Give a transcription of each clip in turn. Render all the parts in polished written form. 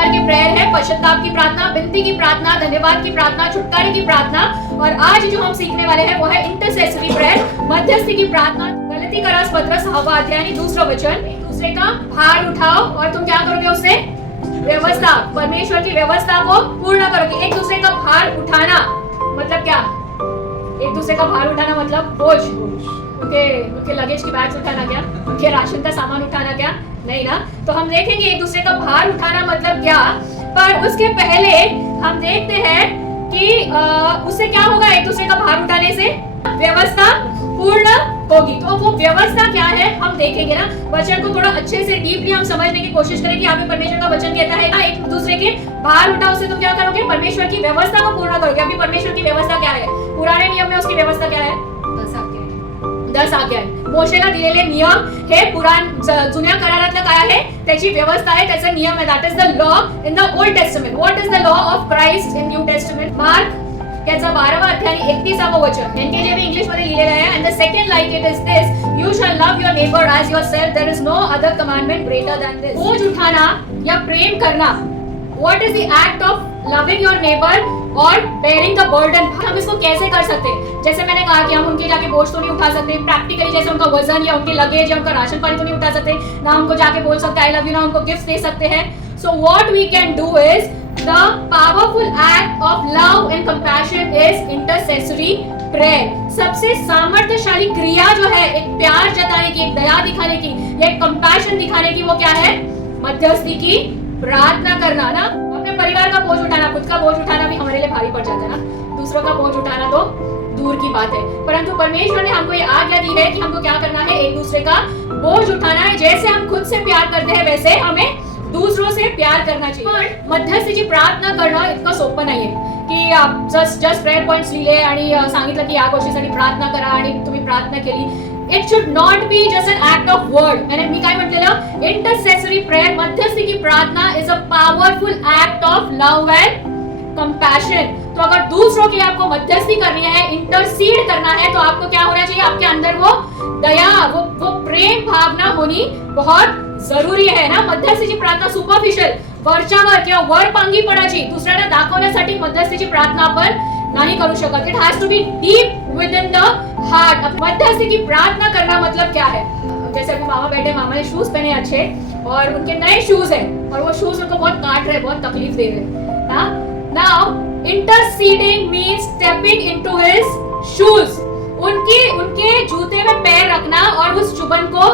प्रकार के प्रेयर है, पश्चाताप की प्रार्थना, विनती की प्रार्थना, धन्यवाद की प्रार्थना, छुटकारे की प्रार्थना। और आज जो हम सीखने वाले हैं वो है इंटरसेसरी प्रेयर, मध्यस्थी की प्रार्थना। गलती का पत्र 6वां अध्याय 2 वचन, एक दूसरे का भार उठाओ और तुम क्या करोगे उससे? व्यवस्था, परमेश्वर की व्यवस्था को पूर्ण करोगे। एक दूसरे का भार उठाना मतलब क्या? एक दूसरे का भार उठाना मतलब बोझ, उनके लगेज की बैग्स उठाना क्या? उनके राशन का सामान उठाना क्या? नहीं ना। तो हम देखेंगे एक दूसरे का भार उठाना मतलब क्या। पर उसके पहले हम देखते हैं कि उससे क्या होगा? एक दूसरे का भार उठाने से व्यवस्था पूर्ण होगी। तो वो व्यवस्था क्या है हम देखेंगे ना। वचन को थोड़ा अच्छे से डीपली हम समझने की कोशिश करेंगे। यहाँ पे परमेश्वर का वचन कहता है एक दूसरे के भार उठाओ से तुम क्या करोगे? परमेश्वर की व्यवस्था को पूर्ण करोगे। अभी परमेश्वर की व्यवस्था क्या है? पुराने नियम में उसकी व्यवस्था क्या है? 10 आज्ञा आहे। मोशेला दिलेले नियम हे जुन्या करारातलं काय आहे? त्याची व्यवस्था आहे, त्याचा नियम आहे. That is the law in the old testament. What is the law of Christ in new testament? Mark याचा 12वा अध्याय 31वा वचन एनकेजेवी इंग्लिश मध्ये लिहिलेलं आहे. And the second like it is this, you shall love your neighbour as yourself, there is no other commandment greater than this. बोझ उठाना या प्रेम करना. What is the act of loving your neighbour और bearing the burden? हम इसको कैसे कर सकते हैं? जैसे मैंने कहा कि हम उनके जाके बोझ तो नहीं उठा सकते प्रैक्टिकली, जैसे उनका वजन या उनके लगेज या उनका राशन पानी तो नहीं उठा सकते ना, उनको जाके बोल सकते आई लव यू, ना उनको गिफ्ट दे सकते हैं. So what we can do is the powerful act of love and compassion is intercessory prayer. सबसे सामर्थ्यशाली क्रिया जो है एक प्यार जताने की, एक दया दिखाने की, एक कंपैशन दिखाने की, वो क्या है? मध्यस्थी की प्रार्थना करना ना. अपने परिवार का बोझ उठाना, खुद का बोझ उठाना भी हमारे लिए भारी पड़ जाता है ना. दूसरों का बोझ उठाना तो दूर की बात है. परंतु परमेश्वर ने हमको ये आज्ञा दी है कि हमको क्या करना है? एक दूसरे का बोझ उठाना है. जैसे हम खुद से प्यार करते हैं वैसे हमें दूसरों से प्यार करना चाहिए. पण मध्यस्थीची प्रार्थना करणं इतकं सोपं नाहीये की आप जस्ट प्रेयर पॉइंट्स लिहिले आणि सांगितलं की या गोष्टीसाठी प्रार्थना करा आणि तुम्ही प्रार्थना केली. It should not be just an act of word. मैंने मी काय म्हटलेलं? इंटरसेसरी प्रेयर, मध्यस्थी की प्रार्थना is a powerful act of love and compassion. तो अगर दूसरों के लिए आपको मध्यस्थी करनी है, इंटरसीड करना है, तो आपको क्या होना चाहिए? आपके अंदर वो दया, वो प्रेम भावना होनी बहुत जरुरी आहे ना. मध्यस्थीची प्रार्थना सुपरफिशियल, वरच्यावर किंवा वरपांगीपणाची, दुसऱ्याला दाखवण्यासाठी मध्यस्थीची प्रार्थना आपण नहीं करू शकत. It has to be deep within the heart. मध्यस्थी की प्रार्थना करना मतलब क्या है? जैसे अभी मामा बैठे, मामा ने शूज पहने अच्छे और उनके नए शूज हैं और वो शूज उनको बहुत काट रहे, बहुत तकलीफ दे रहे. Now interceding means stepping into his shoes. उनके जूते में पैर रखना और उस चुभन को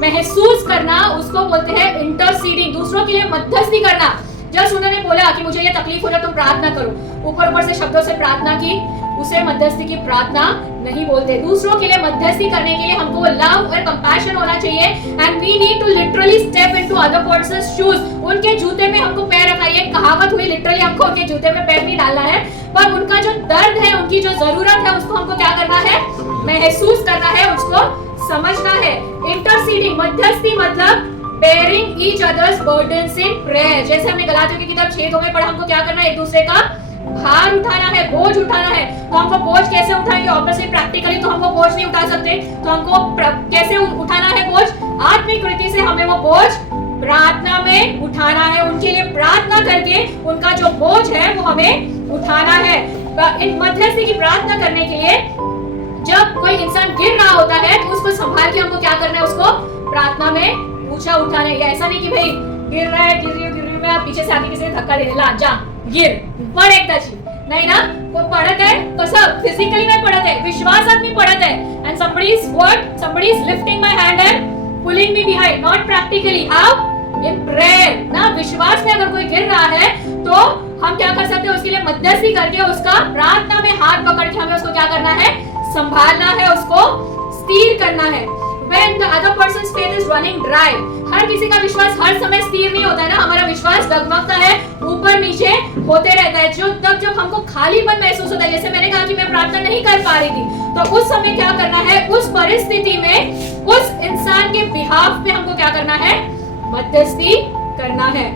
महसूस करना, उसको बोलते हैं इंटरसीडिंग. दूसरों के लिए मध्यस्थी करना. जस्ट उन्होंने बोला कि मुझे ये तकलीफ हो रहा, तुम प्रार्थना करो, ऊपर से शब्दों से प्रार्थना की, उसे मध्यस्थी की प्रार्थना नहीं बोलते. दूसरों के लिए मध्यस्थी करने के लिए हमको लव और कंपैशन होना चाहिए. And we need to literally step into other persons shoes. उनके जूते में हमको पैर रखना. ये कहावत हुई, लिटरली हमको उनके जूते में पैर नहीं डालना है, पर उनका जो दर्द है, उनकी जो जरूरत है, उसको हमको क्या करना है? महसूस करना है, उसको समझना है. इंटरसीडिंग, मध्यस्थी मतलब bearing each other's burdens in prayer. जैसे हमने गलातियों की किताब 6 में पढ़ा, हमको क्या करना है? एक दूसरे का भार उठाना है, बोझ उठाना है. तो हमको बोझ कैसे उठाएंगे? ऑब्वियसली प्रैक्टिकली तो हमको बोझ नहीं उठा सकते. तो हमको कैसे उठाना है बोझ? आत्मिक रीति से हमें वो बोझ प्रार्थना में उठाना है. उनके लिए प्रार्थना करके उनका जो बोझ है वो हमें उठाना है. इन मध्यस्थी की प्रार्थना करने के लिए जब कोई इंसान गिर रहा होता है तो उसको संभाल के हमको क्या करना है? उसको प्रार्थना में ऊंचा उठाना है. ऐसा नहीं कि भाई गिर रहा है, गिर रही हूं मैं, पीछे से आके किसी ने धक्का दे दिला, जा गिर पड एकदाची. नाही ना. वो पडत आहे कसं? फिजिकली नाही पडत आहे, विश्वासात मी पडत आहे. And somebody is lifting my hand and pulling me behind, not practically. how? in prayer ना. विश्वास में अगर कोई गिर रहा है तो हम क्या कर सकते हैं? उसके लिए मध्यस्थी करके उसका प्रार्थना में हाथ पकड़ के हमें उसको क्या करना है? संभालना है, उसको स्थिर करना है. When the other person's faith is running dry, हर किसी का विश्वास हर समय स्थिर नहीं होता है ना. हमारा विश्वास डगमगता है, ऊपर नीचे होते रहता है. जब हमको खालीपन महसूस होता है, जैसे मैंने कहा कि मैं प्रार्थना नहीं कर पा रही थी, तो उस समय क्या करना है? उस परिस्थिति में उस इंसान के बिहाफ पे हमको क्या करना है? मध्यस्थी करना है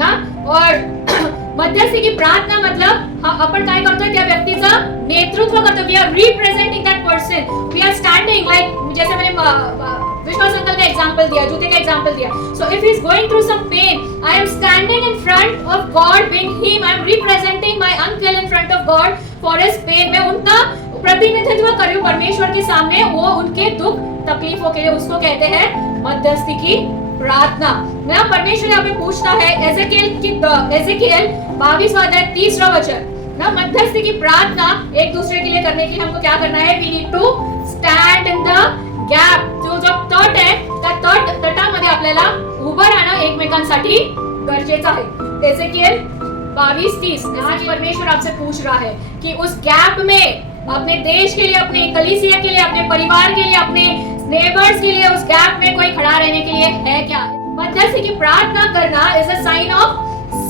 ना. और मध्यस्थी की प्रार्थना मतलब आपण काय करतोय? त्या व्यक्तीचं नेतृत्व करतोय. We are representing that person. We are standing like, जैसे मैंने विश्वास अंकल का एग्जांपल दिया, जूते का एग्जांपल दिया. So if he is going through some pain, I am standing in front of God being him, I am representing my uncle in front of God for his pain. मैं उनका प्रतिनिधित्व कर रही हूं परमेश्वर के सामने, वो उनके दुख तकलीफों के लिए. उसको कहते हैं मध्यस्थी की प्रार्थना. ना परमेश्वर यहाँ पे पूछता है एजेकिएल 22 अध्याय 3 वचन ना, मध्यस्थी की प्रार्थना एक दूसरे के लिए करने के लिए हमको क्या करना है? We need to stand in the gap. जो तट आहे त्या तटामध्ये आपल्याला उभं राहणं एकमेकांसाठी गरजेचं आहे. एजेकिएल 22:30. आज परमेश्वर आपसे पूछ रहा है कि उस गैप में अपने देश के लिए, अपने कलीसिया के लिए, अपने परिवार के लिए, अपने नेबर्स के लिए उस गैप में कोई खड़ा रहने के लिए है क्या? मध्यस्थी की प्रार्थना करना is a sign of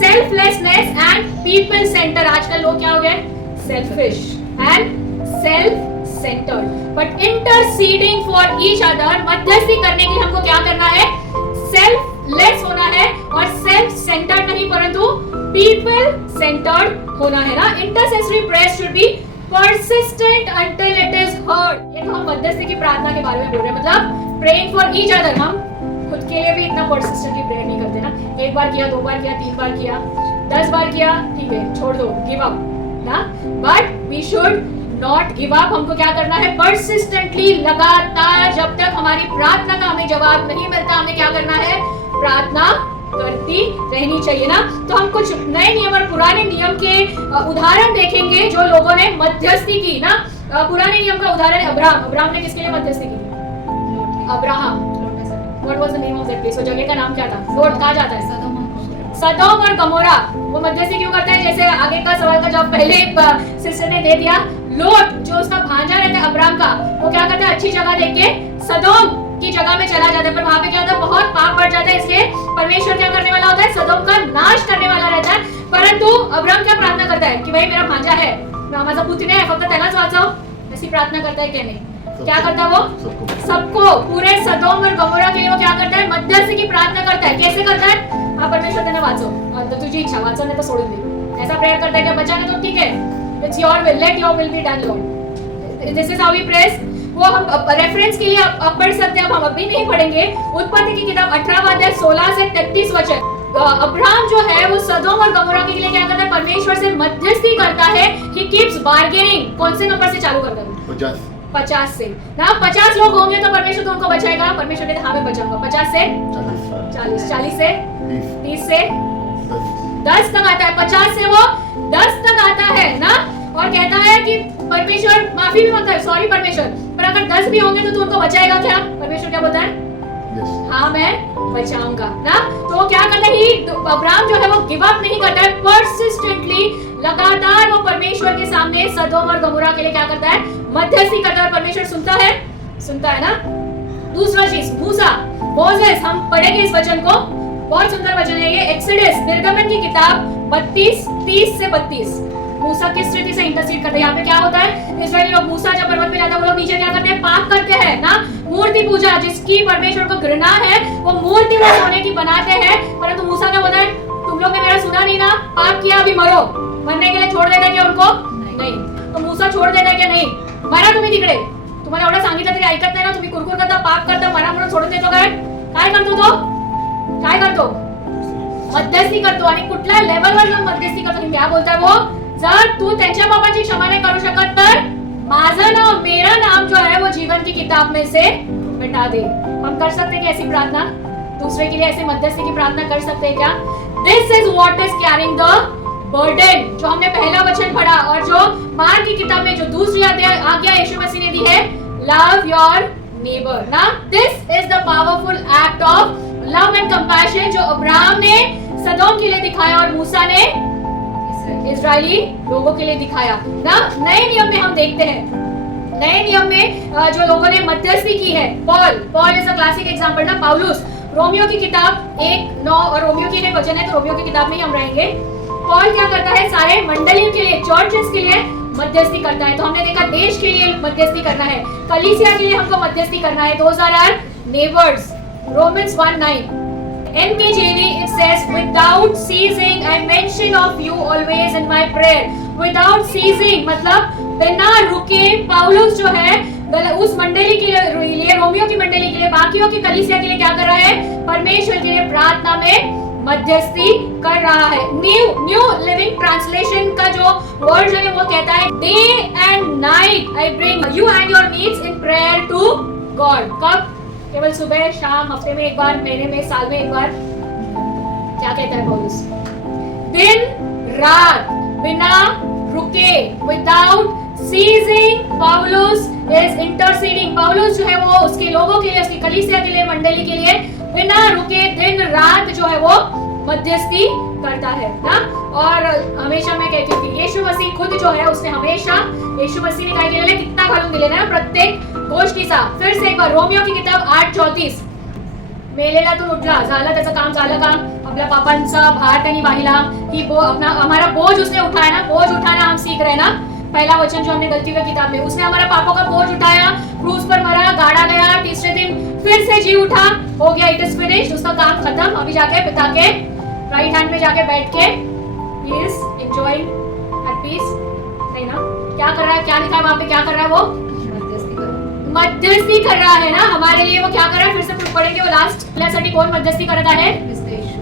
selflessness and people centre. आजकल लोग क्या हो गए? Selfish and self centred. But interceding for each other, मध्यस्थी करने के लिए हमको क्या करना है? सेल्फलेस होना है और सेल्फ सेंटर्ड नहीं परंतु पीपल सेंटर्ड होना है ना. Intercessory prayer should be persistent until it is heard. ये तो हम मध्यस्थी की प्रार्थना के बारे में बोल रहे हैं, मतलब praying for each other. हम खुद के लिए भी इतना persistently प्रेयर नहीं करते ना. एक बार किया, 2 बार किया, 3 बार किया, 10 बार किया, ठीक है छोड़ दो, गिव अप ना. But we should not give up. हमको क्या करना है? persistently, लगातार, जब तक हमारी प्रार्थना का हमें जवाब नहीं मिलता, हमें क्या करना है? प्रार्थना करती रहनी चाहिए ना. तो हम कुछ नए नियम और पुराने नियम के उदाहरण देखेंगे जो लोगों ने मध्यस्थी की ना. पुराने नियम का उदाहरण अब्राहम ने किसके लिए मध्यस्थी की? Abraham. What was the name of that place? वो जगह का नाम क्या था? लोट. कहा जाता है सदोम और गमोरा. वो मध्यस्थी क्यों करता है? जैसे आगे का सवाल का जवाब पहले सिस्टर ने दे दिया. लोट जो उसका भांजा रहता है अब्राहम का, वो क्या करता है? अच्छी जगह देख के सदोम की जगह में चला जाता है, पर वहां पे क्या होता है? बहुत पाप बढ़ जाता है. इसलिए परमेश्वर क्या करने वाला होता है? सदोम का नाश करने वाला रहता है. परंतु अब्राहम क्या प्रार्थना करता है कि भाई मेरा भांजा है, माझा पुतण्या आहे, फक्त त्यालाच वाचव. ऐसी प्रार्थना करता है क्या? नहीं. क्या करता है वो? सबको, पूरे सदोम और गमोरा के लिए वो क्या करता है? मध्यस्थी की प्रार्थना करता है. कैसे करता है? हाँ परमेश्वर त्यांना वाचव, तो तुझी इच्छा, वाचव नहीं तो सोडून दे. ऐसा प्रेयर करता है क्या? बचाने तो ठीक है, it's your will, let your will be done Lord. This is how we press. वो हम रेफरेंस के लिए अब पढ़ सकते हैं, अब हम अभी नहीं पढ़ेंगे. उत्पत्ति की किताब 18 अध्याय 16 से 33 वचन. अब्राहम जो है वो सदोम और गमोरा के लिए क्या करता है? परमेश्वर से मध्यस्थी करता है. He keeps bargaining. कौन से नंबर से चालू करता है? 50 से ना. 50 लोग होंगे तो परमेश्वर तो उनको बचाएगा. परमेश्वर कहते हाँ मैं बचाऊंगा. 50 से 40, 40 से 30 से 10 तक आता है. 50 से वो 10 तक आता है ना. और कहता है कि परमेश्वर माफी भी मांगता है, सॉरी परमेश्वर, पर अगर 10 भी होंगे तो तू उनको बचाएगा क्या? परमेश्वर क्या बोलता है? हाँ मैं बचाऊंगा ना. तो वो क्या करता है? अब्राहम जो है वो गिव अप नहीं करता है. पर्सिस्टेंटली, लगातार वो परमेश्वर के सामने सदोम और गमोरा के लिए क्या करता है? मध्यस्थी करता है. परमेश्वर सुनता है ना. दूसरा चीज, मूसा, मोसेस. हम पढ़ेंगे इस वचन को, बहुत सुंदर वचन है ये. एक्सोडस, निर्गमन की किताब 30 से 32. मूसा किस स्थिति से इंटरसीड करते हैं? यहाँ पे क्या होता है? इस्राएली लोग, मूसा जब पर्वत पे जाता है, वो लोग नीचे क्या करते हैं? पाप करते हैं ना. मूर्ति पूजा जिसकी परमेश्वर को घृणा है, वो मूर्ति वो सोने की बनाते हैं. परंतु मूसा क्या बोलता है? तुम लोग ने मेरा सुना नहीं ना, पाप किया, अभी मरो. मरने के लिए छोड़ देता है क्या उनको? नहीं. तो मूसा छोड़ देता है क्या? नहीं. मरा तुम्ही तिकडे, तुम्हाला एवढं सांगितलं तरी ऐकत नाही ना. तुम्ही कुरकुर करता, पाप करता, मरा म्हणून सोडून देतो. काय करतो तो? काय करतो? मध्यस्थी करतो. आणि कुठल्या लेवलवर मध्यस्थी करतो? क्या बोलता है वो? जर तू त्यांच्या पापाची क्षमा नाही करू शकत तर माझं नाव, मेरा नाम जो है वो जीवन की किताब में से मिटा दे. हम कर सकते हैं क्या ऐसी प्रार्थना? दूसरे के लिए ऐसे मध्यस्थी की प्रार्थना कर सकते हैं क्या? This is what is carrying the burden. जो हमने पहला वचन पढ़ा और जो मार्क की किताब में जो दूसरी आज्ञा यीशु मसीह ने दी है, लव योर नेबर ना. This is the powerful act of love and compassion जो अब्राहम ने सदोम के लिए दिखाया और मूसा ने इजरायली लोगों के लिए दिखाया ना. नए नियम में हम देखते हैं, नए नियम में जो लोगों ने मध्यस्थी की है, Paul is a classic example ना. पौलुस, रोमियो की किताब 1:9 और रोमियो की वचन है तो रोमियो की किताब में ही हम रहेंगे. पॉल क्या करता है? सारे मंडलियों के लिए, चर्चेस के लिए मध्यस्थी करता है. तो हमने देखा देश के लिए मध्यस्थी करना है, कलीसिया के लिए हमको मध्यस्थी करना है. Those are our neighbours. Romans 1:9. NKJV it says without ceasing I mention of you always in my prayer. Without ceasing मतलब बिना रुके पौलुस जो है उस मंडली के लिए, रोमियो की मंडली के लिए, बाकियों की कलीसिया के लिए क्या कर रहा है? परमेश्वर के लिए प्रार्थना में मध्यस्थी कर रहा है। न्यू लिविंग ट्रांसलेशन का जो वर्ड है वो कहता है day and night I bring you and your needs in prayer to God. कब? केवल सुबह, शाम, हफ्ते में एक बार, महीने में, साल में एक बार। क्या कहता है पौलुस? दिन रात बिना रुके, विदाउट सीजिंग, पौलुस इज इंटरसीडिंग। पौलुस जो है वो उसके लोगों के लिए, उसकी कलीसिया के लिए, मंडली के लिए बिना रुके दिन रात जो है वो मध्यस्थी करता है ना। और हमेशा मैं कहती हूँ कि यीशु मसीह खुद जो है उसने हमेशा, यीशु मसीह ने काय केलेलं कितना घालून दिलेलं आहे प्रत्येक गोष्टीचा। फिर से एक बार रोमियो की किताब 8:34, मेलेल्यातून उठला, झालं त्याचं काम, झालं काम, आपल्या पापांचा भार त्यांनी वाहिला, की हमारा बोझ उसने उठाया ना। बोझ उठाना हम सीख रहे हैं ना। पहला वचन जो हमने गलती की किताब में, उसने हमारे पापों का बोझ उठाया, क्रूस पर मरा, गाड़ा गया, तीसरे दिन फिर से जी उठा, हो गया, इट इज फिनिश्ड, उसका काम खत्म। अभी जाके पिता के राइट हैंड में जाके बैठ के he is enjoying at peace, नहीं ना? क्या कर रहा है? क्या लिखा है वहां पे? क्या कर रहा है वो? मध्यस्थी कर रहा है ना हमारे लिए। वो क्या कर रहा है? फिर से पढ़ेंगे वो लास्ट। आपल्यासाठी कोण मध्यस्थी करत आहे?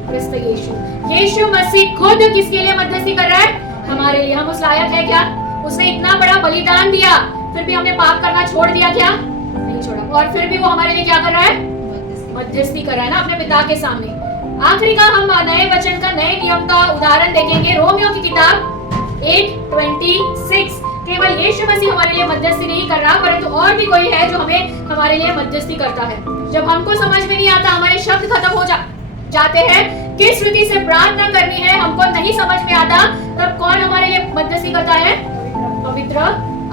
ख्रिस्त यीशु। यीशु मसीह खुद किसके लिए मध्यस्थी कर रहा है? हमारे लिए। हम उस लायक है क्या? उसने इतना बड़ा बलिदान दिया, फिर भी हमने पाप करना छोड़ दिया क्या? नहीं छोड़ा। और फिर भी वो हमारे लिए क्या कर रहा है? मध्यस्थी कर रहा है ना अपने पिता के सामने। आखिरी का हम नए वचन का, नए नियम का उदाहरण देखेंगे रोमियो की किताब 8:26। केवल यीशु मसीह हमारे लिए मध्यस्थी नहीं कर रहा, परंतु और भी कोई है जो हमारे लिए मध्यस्थी करता है। जब हमको समझ में नहीं आता, हमारे शब्द खत्म हो जाते हैं, किस रीति से प्रार्थना करनी है हमको नहीं समझ में आता, तब कौन हमारे लिए मध्यस्थी करता है? पवित्र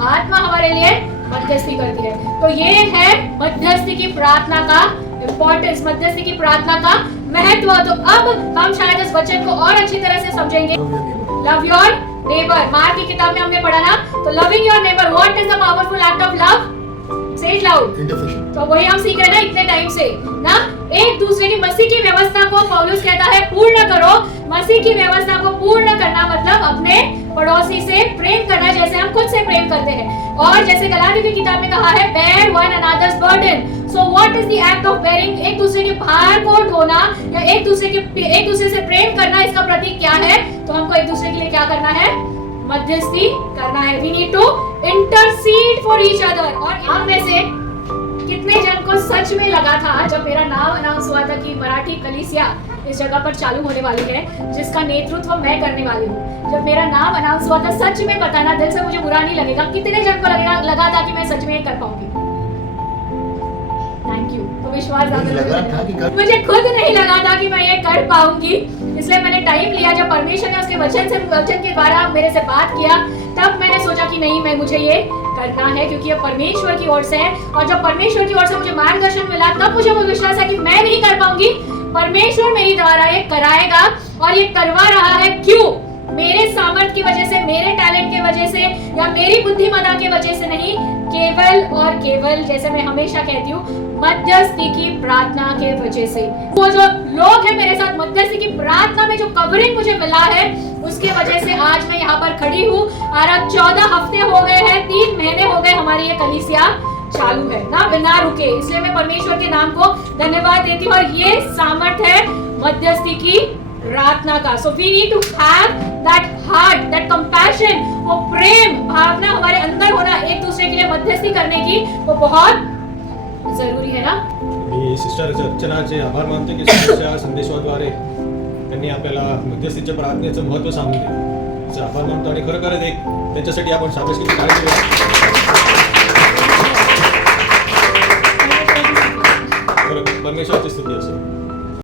आत्मा हमारे लिए मध्यस्थी करती है। तो ये है मध्यस्थी की प्रार्थना का इंपॉर्टेंस, मध्यस्थी की प्रार्थना का महत्व। तो अब हम शायद इस वचन को और अच्छी तरह से समझेंगे। लव योर नेबर, मार्क की किताब में हमने पढ़ा ना, तो loving your neighbour, what is the powerful act of love? से इट लाउड। तो वही हम सीख रहे हैं ना इतने टाइम से ना। एक दूसरे की, मसीह की व्यवस्था को पौलुस कहता है पूर्ण करो। मसीह की व्यवस्था को पूर्ण करना मतलब अपने पड़ोसी से प्रेम करना, जैसे हम खुद से प्रेम करते हैं। और जैसे गलातियों की किताब में कहा है, bear one another's burden। So what is the act of bearing? एक दूसरे के भार को ढोना या एक दूसरे से प्रेम करना, इसका प्रतीक क्या है? तो हमको एक दूसरे के लिए क्या करना है? मध्यस्थी करना है। We need to intercede for each other। और हम में से कितने जन को सच में लगा था जब मेरा नाम अनाउंस हुआ था कि मराठी कलीसिया इस जगह पर चालू होने वाली है, जिसका नेतृत्व मैं करने वाली हूँ। जब मेरा नाम अनाउंस हुआ था, सच में बताना, दिल से मुझे बुरा नहीं लगेगा, कितने जन को लगा था कि मैं सच में कर पाऊंगी? Thank you. तो विश्वास मुझे खुद नहीं लगा था कि मैं ये कर पाऊंगी, इसलिए मैंने टाइम लिया। जब परमेश्वर ने उसके वचन के द्वारा मेरे से बात किया, तब मैंने सोचा कि नहीं, मुझे ये करना है, क्योंकि ये परमेश्वर की ओर से है। और जब परमेश्वर की ओर से मुझे मार्गदर्शन मिला, तब मुझे वो विश्वास है कि मैं नहीं कर पाऊंगी, परमेश्वर मेरे द्वारा ये कराएगा। और ये करवा रहा है। क्यों? मेरे सामर्थ्य की वजह से, मेरे टैलेंट की वजह से, या मेरी बुद्धिमत्ता की वजह से नहीं, केवल और केवल, जैसे मैं हमेशा कहती हूँ, मध्यस्थी की प्रार्थना के वजह से। वो जो लोग हैं मेरे साथ, मध्यस्थी की प्रार्थना में जो कवरिंग मुझे मिला है, उसके वजह से आज मैं यहाँ पर खड़ी हूँ। और 14 हफ्ते हो गए हैं, 3 महीने हो गए हमारी ये कलीसिया चालू है ना, बिना रुके। इसलिए मैं परमेश्वर के नाम को धन्यवाद देती हूँ। और ये सामर्थ्य है मध्यस्थी की प्रार्थना का। So we need to have that heart, that compassion, वो प्रेम भावना हमारे अंदर होना, एक दूसरे के लिए मध्यस्थी करने की, वो बहुत जरूरी है ना। मी सिस्टर अर्चनाचे आभार मानतो की सिस्टरच्या संदेशाद्वारे त्यांनी आपल्याला मध्यस्थीच्या प्रार्थनेचं महत्त्व सांगून दिलं। त्याचा आभार मानतो आणि खरोखरच एक त्यांच्यासाठी आपण शाबासकीची ताळी देऊया। परमेश्वराची स्तुती असो।